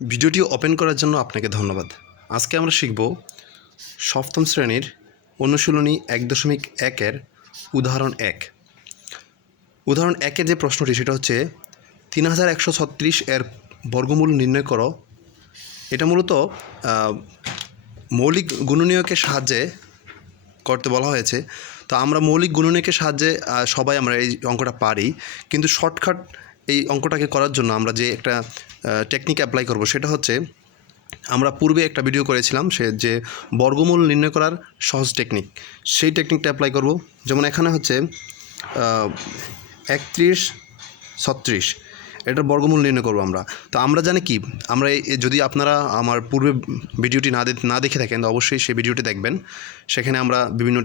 ভিডিওটি ওপেন করার জন্য আপনাকে ধন্যবাদ। আজকে আমরা শিখব সপ্তম শ্রেণীর অনুশীলনী 1.1-এর উদাহরণ 1। উদাহরণ 1-এর যে প্রশ্নটি সেটা হচ্ছে 3136 এর বর্গমূল নির্ণয় করো। এটা মূলত মৌলিক গুণনীয়কের সাহায্যে করতে বলা হয়েছে। তো আমরা মৌলিক গুণনীয়কের সাহায্যে সবাই আমরা এই অঙ্কটা পারি, কিন্তু শর্টকাট এই অঙ্কটাকে করার জন্য আমরা যে একটা টেকনিক অ্যাপ্লাই করব সেটা হচ্ছে, আমরা পূর্বে একটা ভিডিও করেছিলাম সে যে বর্গমূল নির্ণয় করার সহজ টেকনিক, সেই টেকনিকটা অ্যাপ্লাই করব। যেমন এখানে হচ্ছে 3136 এটার বর্গমূল নির্ণয় করব আমরা। তো আমরা জানি কি, আমরা যদি আপনারা আমার পূর্বে ভিডিওটি না দেখে থাকেন তো অবশ্যই সেই ভিডিওটি দেখবেন। সেখানে আমরা বিভিন্ন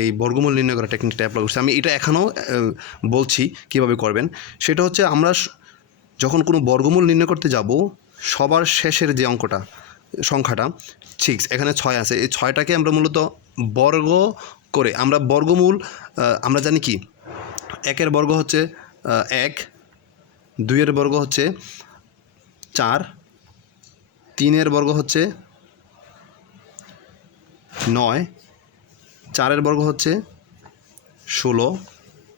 এই বর্গমূল নির্ণয় করার টেকনিকটা অ্যাপ্লাই করছি। আমি এটা এখনও বলছি কীভাবে করবেন। সেটা হচ্ছে, আমরা যখন কোনো বর্গমূল নির্ণয় করতে যাব, সবার শেষের যে সংখ্যাটা 6, এখানে 6 আছে, এই 6টাকে আমরা মূলত বর্গ করে আমরা বর্গমূল আমরা জানি কি, 1-এর বর্গ হচ্ছে 1, 2-এর বর্গ হচ্ছে 4, 3-এর বর্গ হচ্ছে 9, 4-এর বর্গ হচ্ছে 16,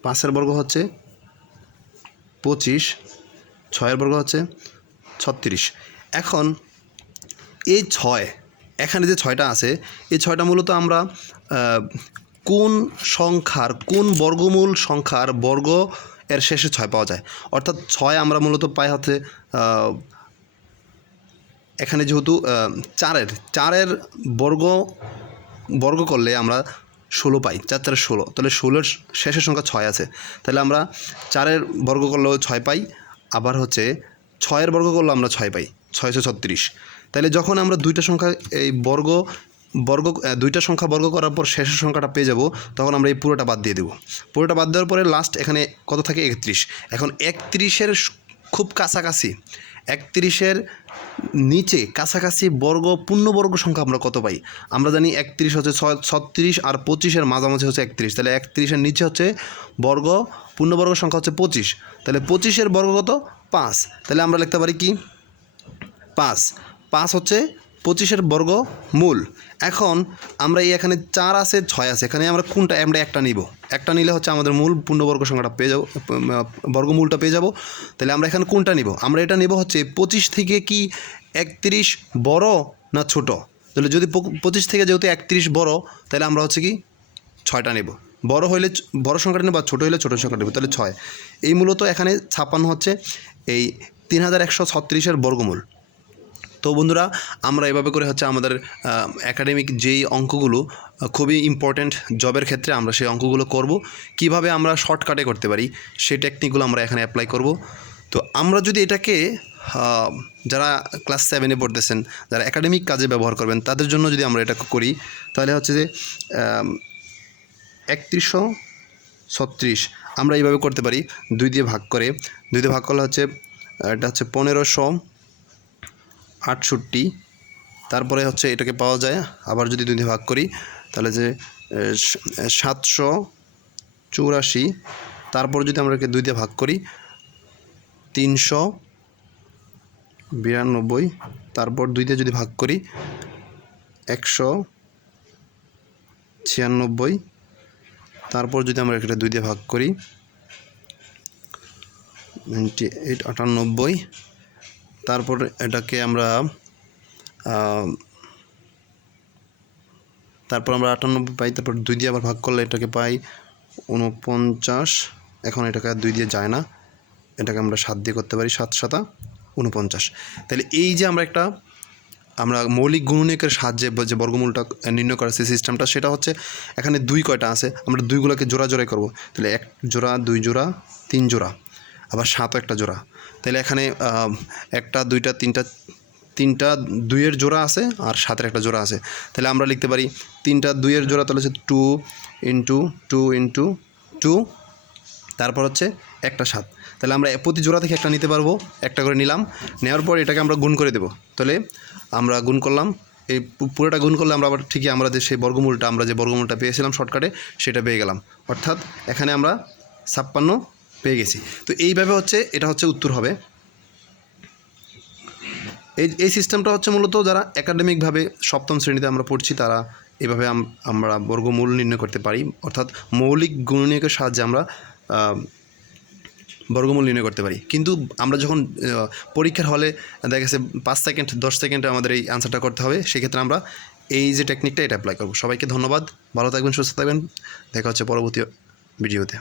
5-এর বর্গ হচ্ছে 25, 6-এর বর্গ হচ্ছে 36। এখন এই 6, এখানে যে 6টা আছে, এই 6টা মূলত আমরা কোন বর্গমূল সংখ্যার বর্গ এর শেষে 6 পাওয়া যায়। অর্থাৎ 6 আমরা মূলত পাই হচ্ছে এখানে যেহেতু 4-এর বর্গ করলে আমরা 16 পাই, 4 4 16, তাহলে 16-এর শেষের সংখ্যা 6 আছে, তাহলে আমরা 4-এর বর্গ করলেও 6 পাই, আবার হচ্ছে 6-এর বর্গ করলেও আমরা 6 পাই, 636। তাহলে যখন আমরা দুইটা সংখ্যা বর্গ করার পর শেষের সংখ্যাটা পেয়ে যাব, তখন আমরা এই পুরোটা বাদ দিয়ে দেবো। পুরোটা বাদ দেওয়ার পরে লাস্ট এখানে কত থাকে, 31। এখন 31-এর খুব কাছাকাছি, 31-এর নিচে কাছাকাছি পূর্ণবর্গ সংখ্যা আমরা কত পাই। আমরা জানি 31 হচ্ছে 36 আর 25-এর মাঝামাঝি হচ্ছে 31, তাহলে 31-এর নিচে হচ্ছে পূর্ণবর্গ সংখ্যা হচ্ছে 25, তাহলে 25-এর বর্গ কত, 5। তাহলে আমরা লিখতে পারি কি, 5 হচ্ছে 25-এর বর্গমূল। এখন আমরা এখানে 4 আছে, 6 আছে, এখানে আমরা কোনটা, আমরা একটা নিব, একটা নিলে হচ্ছে আমাদের মূল পূর্ণবর্গ সংখ্যাটা পেয়ে যাব, বর্গমূলটা পেয়ে যাব। তাহলে আমরা এখানে কোনটা নিব, আমরা এটা নিব হচ্ছে 25 থেকে কি 31 বড় না ছোট। তাহলে যদি 25 থেকে যেহেতু 31 বড়, তাহলে আমরা হচ্ছে কি 6টা নেব। বড় হইলে বড় সংখ্যাটা নেব, আর ছোটো হলে ছোটো সংখ্যা নেব, তাহলে 6। এই মূলত এখানে 56 হচ্ছে এই 3136-এর বর্গমূল। তো বন্ধুরা, আমরা এভাবে করে হচ্ছে আমাদের একাডেমিক যেই অঙ্কগুলো খুবই ইম্পর্ট্যান্ট জবের ক্ষেত্রে, আমরা সেই অঙ্কগুলো করব। কিভাবে আমরা শর্টকাটে করতে পারি সেই টেকনিকগুলো আমরা এখানে অ্যাপ্লাই করব। তো আমরা যদি এটাকে যারা ক্লাস 7-এ পড়তেছেন, যারা একাডেমিক কাজে ব্যবহার করবেন, তাদের জন্য যদি আমরা এটা করি, তাহলে হচ্ছে যে 3136 আমরা এইভাবে করতে পারি, 2 দিয়ে ভাগ করলে হচ্ছে এটা হচ্ছে 1568। তারপরে হচ্ছে এটাকে পাওয়া যায়, আবার যদি 2 দিয়ে ভাগ করি তাহলে যে 784। তারপর যদি আমরা 2 দিয়ে ভাগ করি 392। তারপর 2 দিয়ে যদি ভাগ করি 196। তারপর যদি আমরা এটা 2 দিয়ে ভাগ করি 98। তারপর এটাকে আমরা 98 পাই। তারপর 2 দিয়ে আবার ভাগ করলে এটাকে পাই 49। এখন এটাকে 2 দিয়ে যায় না, এটাকে আমরা 7 দিয়ে করতে পারি, 7 7 49। তাহলে এই যে আমরা মৌলিক গুণনীয়কের সাহায্যে যে বর্গমূলটা নির্ণয় করার সিস্টেমটা, সেটা হচ্ছে এখানে 2 কয়টা আছে, আমরা 2গুলোকে জোড়ায় করব। তাহলে 1 জোড়া, 2 জোড়া, 3 জোড়া, আবার 7ও একটা জোড়া। তাহলে এখানে 1টা 2টা 3টা 2-এর জোড়া আছে, আর 7-এর একটা জোড়া আছে। তাহলে আমরা লিখতে পারি 3টা 2-এর জোড়া, তাহলে হচ্ছে 2 × 2 × 2, তারপর হচ্ছে একটা 7। তাহলে আমরা প্রতি জোড়া থেকে একটা নিতে পারবো, একটা করে নিলাম, নেওয়ার পর এটাকে আমরা গুণ করে দেব। তাহলে আমরা গুণ করলাম, এই পুরোটা গুণ করলে আমরা আবার ঠিকই আমরা যে বর্গমূলটা পেয়েছিলাম শর্টকাটে, সেটা পেয়ে গেলাম। অর্থাৎ এখানে আমরা 56 পেয়ে গেছি। তো এইভাবে হচ্ছে এটা হচ্ছে উত্তর হবে। এই সিস্টেমটা হচ্ছে মূলত যারা একাডেমিকভাবে সপ্তম শ্রেণীতে আমরা পড়ছি তারা এভাবে আমরা বর্গমূল নির্ণয় করতে পারি, অর্থাৎ মৌলিক গুণনীয়কের সাহায্যে আমরা বর্গমূল নির্ণয় করতে পারি। কিন্তু আমরা যখন পরীক্ষার হলে দেখা গেছে 5 সেকেন্ড 10 সেকেন্ডে আমাদের এই অ্যান্সারটা করতে হবে, সেক্ষেত্রে আমরা এই যে টেকনিকটা এটা অ্যাপ্লাই করব। সবাইকে ধন্যবাদ, ভালো থাকবেন, সুস্থ থাকবেন, দেখা হচ্ছে পরবর্তী ভিডিওতে।